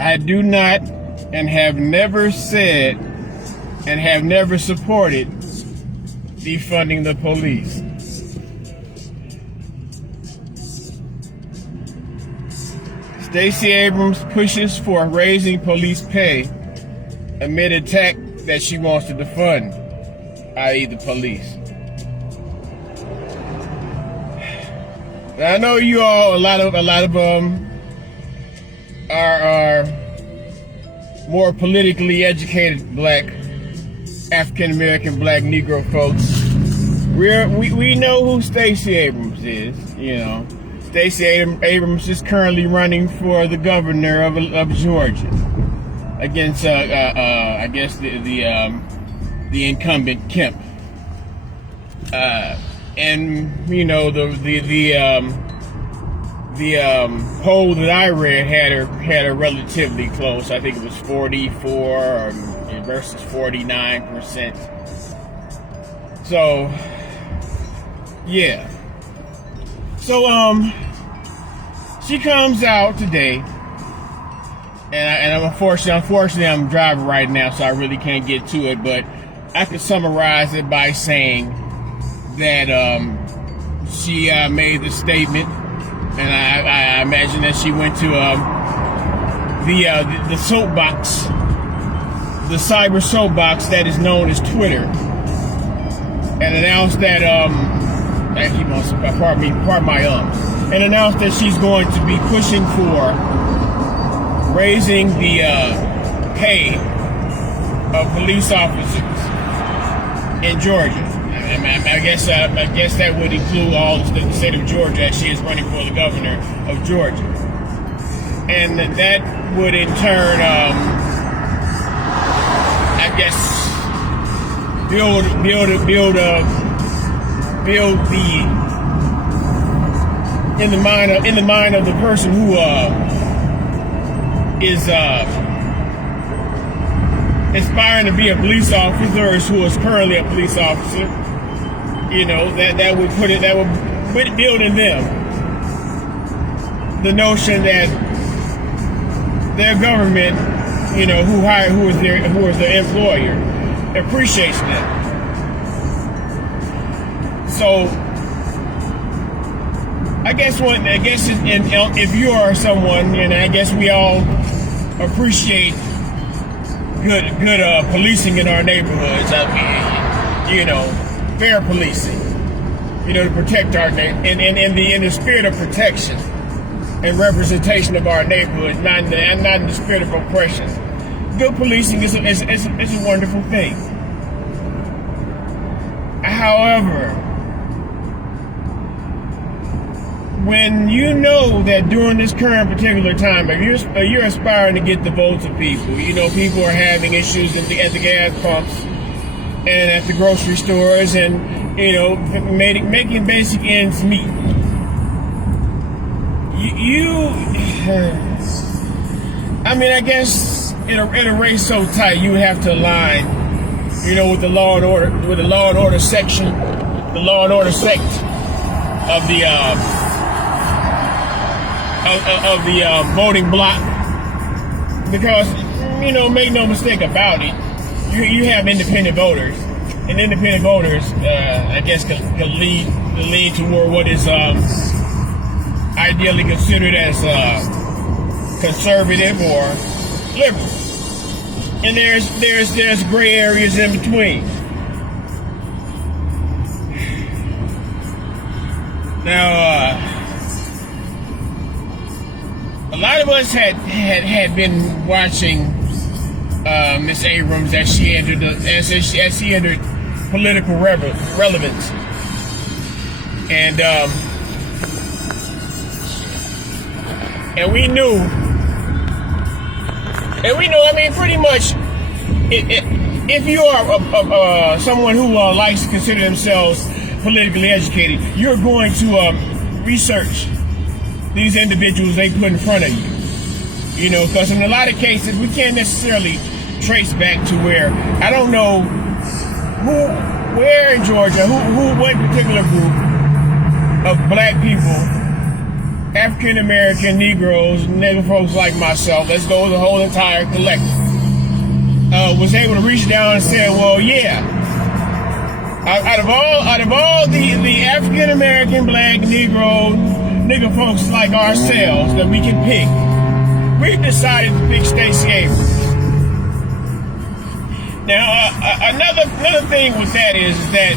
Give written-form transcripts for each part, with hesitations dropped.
I do not and have never said and have never supported defunding the police. Stacey Abrams pushes for raising police pay amid attack that she wants to defund, i.e. the police. Now, I know you all, a lot of are more politically educated black, African American, black Negro folks. We know who Stacey Abrams is. You know, Stacey Abrams is currently running for the governor of Georgia against I guess the incumbent Kemp. And you know the poll that I read had her relatively close. I think it was 44 versus 49%. So yeah. So she comes out today, and I'm unfortunately I'm driving right now, so I really can't get to it. But I could summarize it by saying that she made the statement, and I imagine that she went to the soapbox, the cyber soapbox that is known as Twitter, and announced that pardon my and announced that she's going to be pushing for raising the pay of police officers in Georgia. I guess that would include all the state of Georgia, as she is running for the governor of Georgia, and that would in turn, I guess, build the in the mind of the person who is aspiring to be a police officer, or who is currently a police officer. You know, that would build in them the notion that their government, you know, who is their employer, appreciates them. So I guess if you are someone, and I guess we all appreciate good policing in our neighborhoods. I mean, you know, fair policing, you know, to protect our in the spirit of protection and representation of our neighborhoods, not in the spirit of oppression. Good policing is a wonderful thing. However, when you know that during this current particular time, if you're aspiring to get the votes of people, you know, people are having issues at the gas pumps and at the grocery stores, and you know, making basic ends meet. I mean, I guess in a race so tight, you would have to align, you know, with the law and order section, the law and order sect of the voting block, because, you know, make no mistake about it, you have independent voters, and independent voters, I guess, can lean toward what is ideally considered as conservative or liberal, and there's gray areas in between. Now, a lot of us had been watching Miss Abrams as she entered political relevance, and we knew. I mean, pretty much, if you are someone who likes to consider themselves politically educated, you're going to research these individuals they put in front of you. You know, because in a lot of cases, we can't necessarily trace back to where, I don't know where in Georgia, what particular group of black people, African American Negroes, nigger folks like myself, let's go the whole entire collective, was able to reach down and say, well, yeah, out of all the African American, black, Negro, nigger folks like ourselves that we can pick, we decided to pick Stacey Abrams. Now, another thing with that is that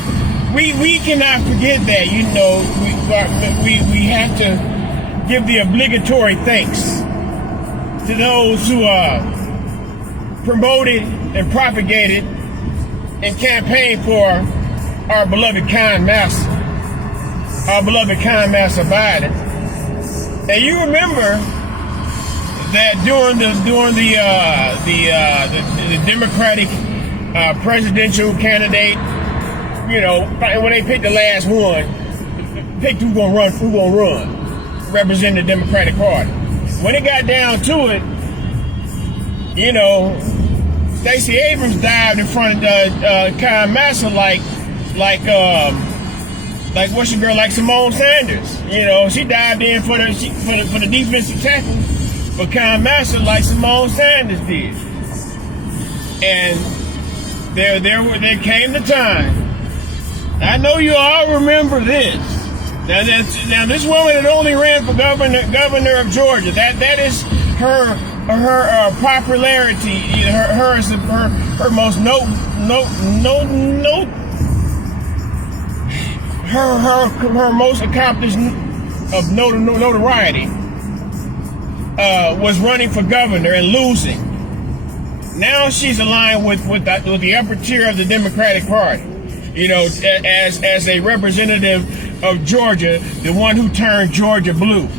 we cannot forget that, you know, we have to give the obligatory thanks to those who promoted and propagated and campaigned for our beloved kind master, Biden. And you remember that during the Democratic presidential candidate, you know, when they picked the last one, picked who's gonna run, represent the Democratic Party. When it got down to it, you know, Stacey Abrams dived in front of Kyle Massa like what's your girl, like Simone Sanders. You know, she dived in for the defensive tackle for Kyle Massa like Simone Sanders did. And there came the time. I know you all remember this. Now this woman had only ran for governor of Georgia. That is her popularity. Her most her most accomplished of notoriety was running for governor and losing. Now she's aligned with the upper tier of the Democratic Party. You know, as a representative of Georgia, the one who turned Georgia blue.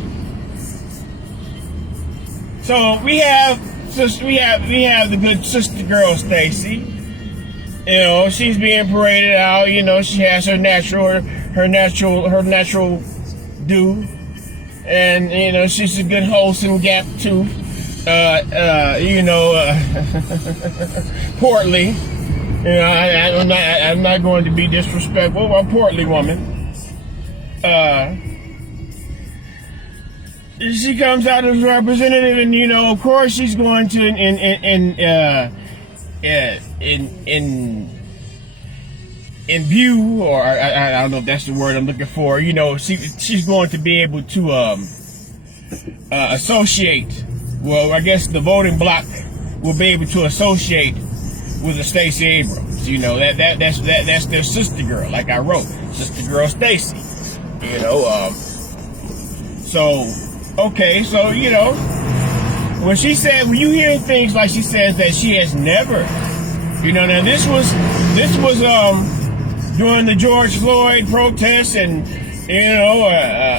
So we have the good sister girl Stacey. You know, she's being paraded out. You know, she has her natural due, and you know she's a good wholesome gap tooth. Portly. You know, I'm not going to be disrespectful. A portly woman. She comes out as representative, and you know, of course, she's going to imbue, or I don't know if that's the word I'm looking for. You know, she's going to be able to associate. Well, I guess the voting bloc will be able to associate with the Stacey Abrams. You know, that's their sister girl, like I wrote, sister girl Stacey. You know, so you know, when you hear things like she says that she has never, you know, now this was during the George Floyd protests, and you know,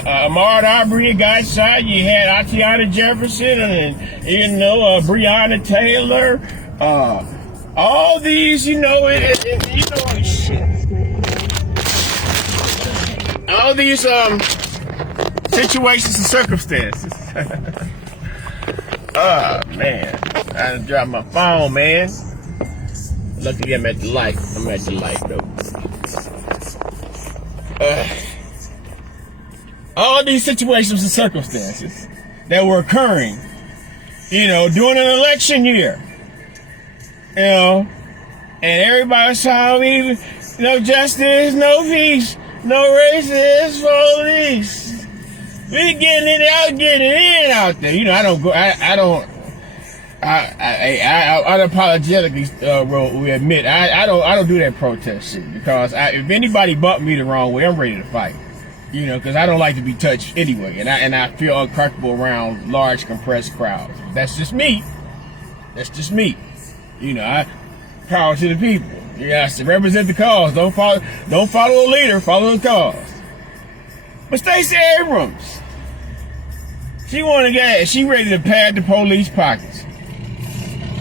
Ahmaud Arbery got shot. You had Atiana Jefferson, and you know, Breonna Taylor. All these, you know, all these situations and circumstances. Oh man, I dropped my phone, man. Luckily, I'm at the light. Though. All these situations and circumstances that were occurring, you know, during an election year. You know, and everybody saw me, no justice, no peace, no racist police. We getting it out there. You know, I unapologetically admit I don't do that protest shit, because if anybody bumped me the wrong way, I'm ready to fight. You know, because I don't like to be touched anyway, and I feel uncomfortable around large compressed crowds. That's just me. You know, power to the people. You got to represent the cause. Don't follow a leader. Follow the cause. But Stacey Abrams, she ready to pad the police pockets.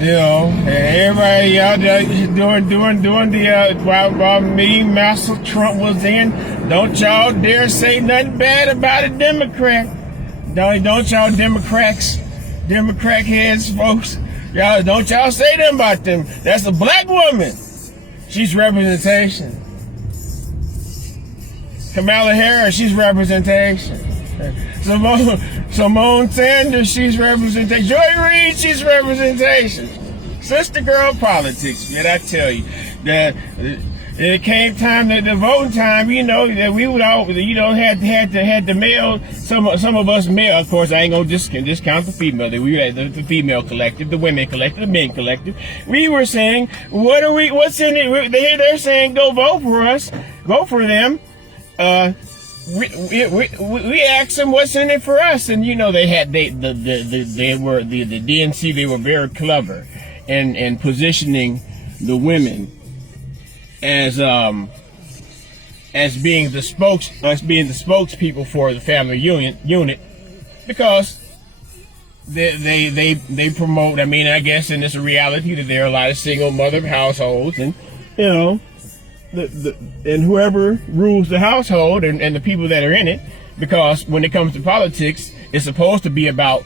You know, and everybody out there doing the while me, Master Trump was in. Don't y'all dare say nothing bad about a Democrat. Don't y'all Democrat heads, folks. Y'all, don't y'all say them about them. That's a black woman. She's representation. Kamala Harris, she's representation. Simone Sanders, she's representation. Joy Reid, she's representation. Sister girl politics, man, I tell you. That it came time that the voting time, that we would all, had to mail, some of us male, of course, I ain't gonna discount the female. We had the female collective, the women collective, the men collective. We were saying, what's in it? They're saying, go vote for us, vote for them. We asked them what's in it for us, and the DNC, they were very clever in positioning the women as being the spokespeople for the family unit, because they promote. I mean, I guess, and it's a reality that there are a lot of single mother households, and and whoever rules the household and the people that are in it, because when it comes to politics, it's supposed to be about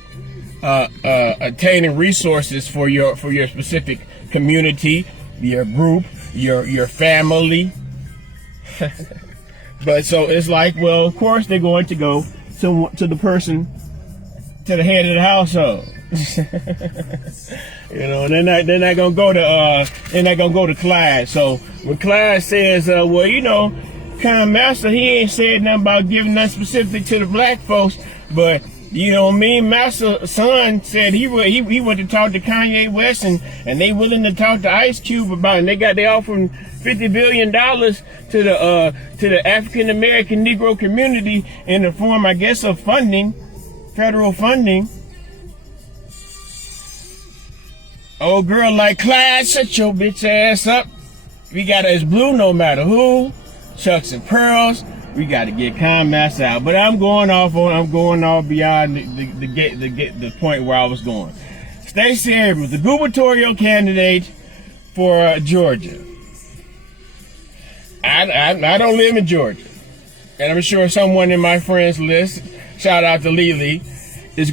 attaining resources for your specific community, your group, your family. But so it's like, well, of course they're going to go to the person, to the head of the household. And they're not gonna go to Clyde. So when Clyde says, Con Master, he ain't said nothing about giving nothing specific to the black folks, but Master's son said he went to talk to Kanye West, and they willing to talk to Ice Cube about it. And they offering $50 billion to the African American Negro community in the form, I guess, of funding, federal funding. Old girl like, Clyde, shut your bitch ass up. We got us blue no matter who. Chucks and pearls. We got to get Con Master out. But I'm going off beyond the point where I was going. Stacey Abrams, the gubernatorial candidate for Georgia. I don't live in Georgia, and I'm sure someone in my friends list, shout out to Lily, they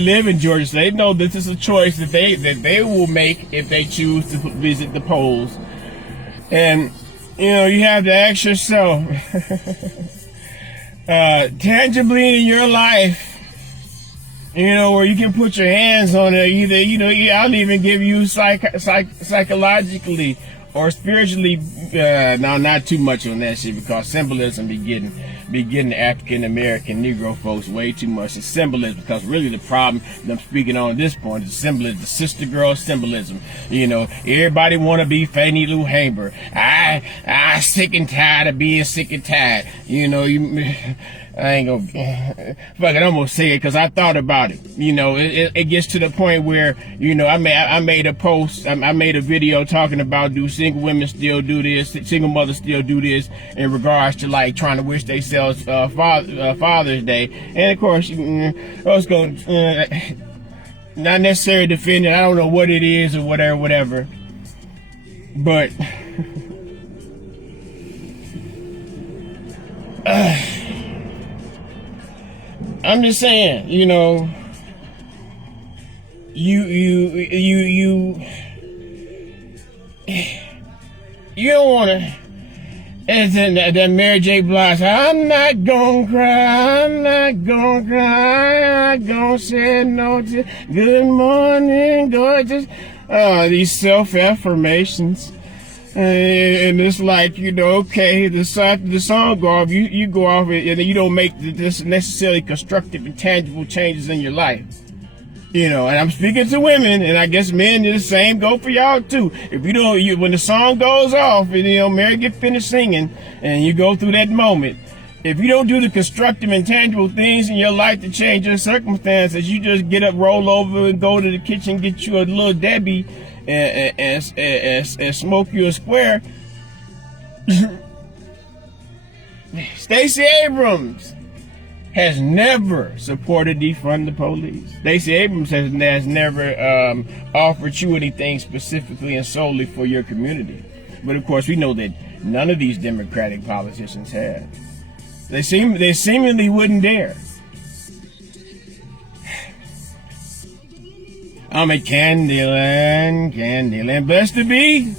live in Georgia, so they know this is a choice that they will make if they choose to visit the polls. And you have to ask yourself, tangibly in your life, where you can put your hands on it, either, I'll even give you psychologically or spiritually, no, not too much on that shit, because symbolism be getting the African American Negro folks way too much. It's symbolism, because really the problem that I'm speaking on at this point is symbolism, the sister girl symbolism. Everybody want to be Fannie Lou Hamer. I sick and tired of being sick and tired. I ain't gonna fucking almost say it, because I thought about it. It gets to the point where, I made a post, I made a video talking about, do single women still do this, single mothers still do this, in regards to like trying to wish themselves Father's Day. And of course, I was going not necessarily defend it. I don't know what it is or whatever. But I'm just saying, you don't want to, as in that Mary J. Blige, I'm not gonna cry, I'm not gonna say no to good morning, gorgeous. These self-affirmations. And it's like, okay, the song go off, you go off, and you don't make this necessarily constructive and tangible changes in your life. And I'm speaking to women, and I guess men, the same go for y'all too. If you don't, when the song goes off, and Mary get finished singing, and you go through that moment, if you don't do the constructive and tangible things in your life to change your circumstances, you just get up, roll over, and go to the kitchen, get you a little Debbie, and smoke you a square. Stacey Abrams has never supported defund the police. Stacey Abrams has never offered you anything specifically and solely for your community. But of course, we know that none of these Democratic politicians have. They seemingly wouldn't dare. I'm at Candyland, blessed to be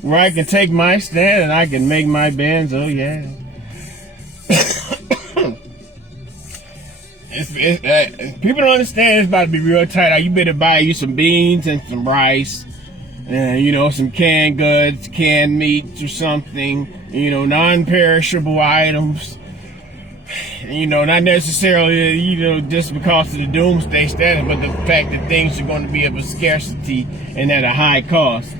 where I can take my stand and I can make my bands, oh yeah. People don't understand it's about to be real tight. You better buy you some beans and some rice, and some canned goods, canned meats or something. Non-perishable items. Not necessarily, just because of the doomsday status, but the fact that things are going to be of a scarcity and at a high cost.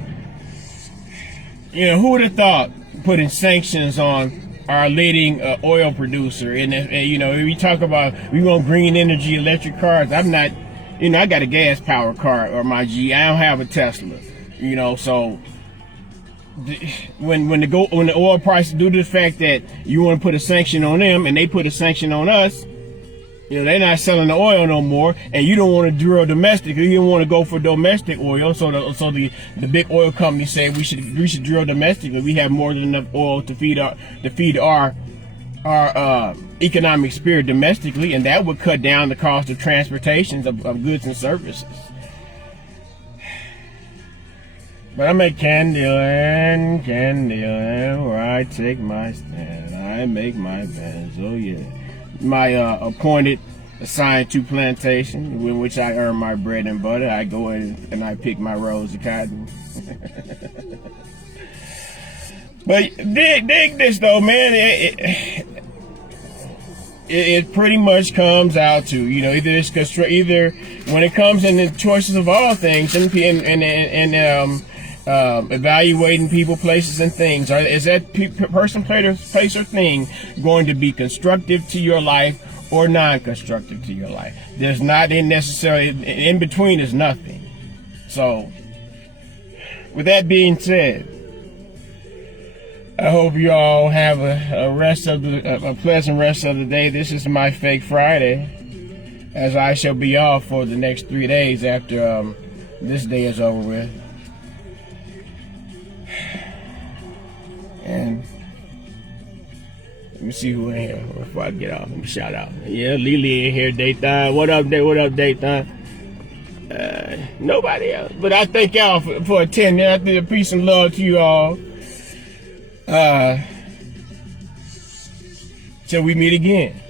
Who would have thought putting sanctions on our leading oil producer? And we talk about we want green energy, electric cars. I'm not, I got a gas powered car or my G. I don't have a Tesla. So when the oil prices, due to the fact that you want to put a sanction on them and they put a sanction on us, they're not selling the oil no more, and you don't want to drill domestically. You don't want to go for domestic oil. So the big oil companies say we should drill domestically. We have more than enough oil to feed our economic sphere domestically, and that would cut down the cost of transportation of goods and services. But I make candle, where I take my stand. I make my bands. Oh yeah. My appointed, assigned to plantation, in which I earn my bread and butter. I go in and I pick my rows of cotton. But dig this though, man. It pretty much comes out to either when it comes in the choices of all things and evaluating people, places, and things. Is that person, place, or thing going to be constructive to your life or non-constructive to your life? There's not necessarily, in between is nothing. So, with that being said, I hope you all have a pleasant rest of the day. This is my Fake Friday, as I shall be off for the next 3 days after this day is over with. And let me see who in here before I get off. Let me shout out. Yeah, Lily in here, Daytime. What up, Daytime? Nobody else. But I thank y'all for attending. I think peace and love to you all. Till we meet again.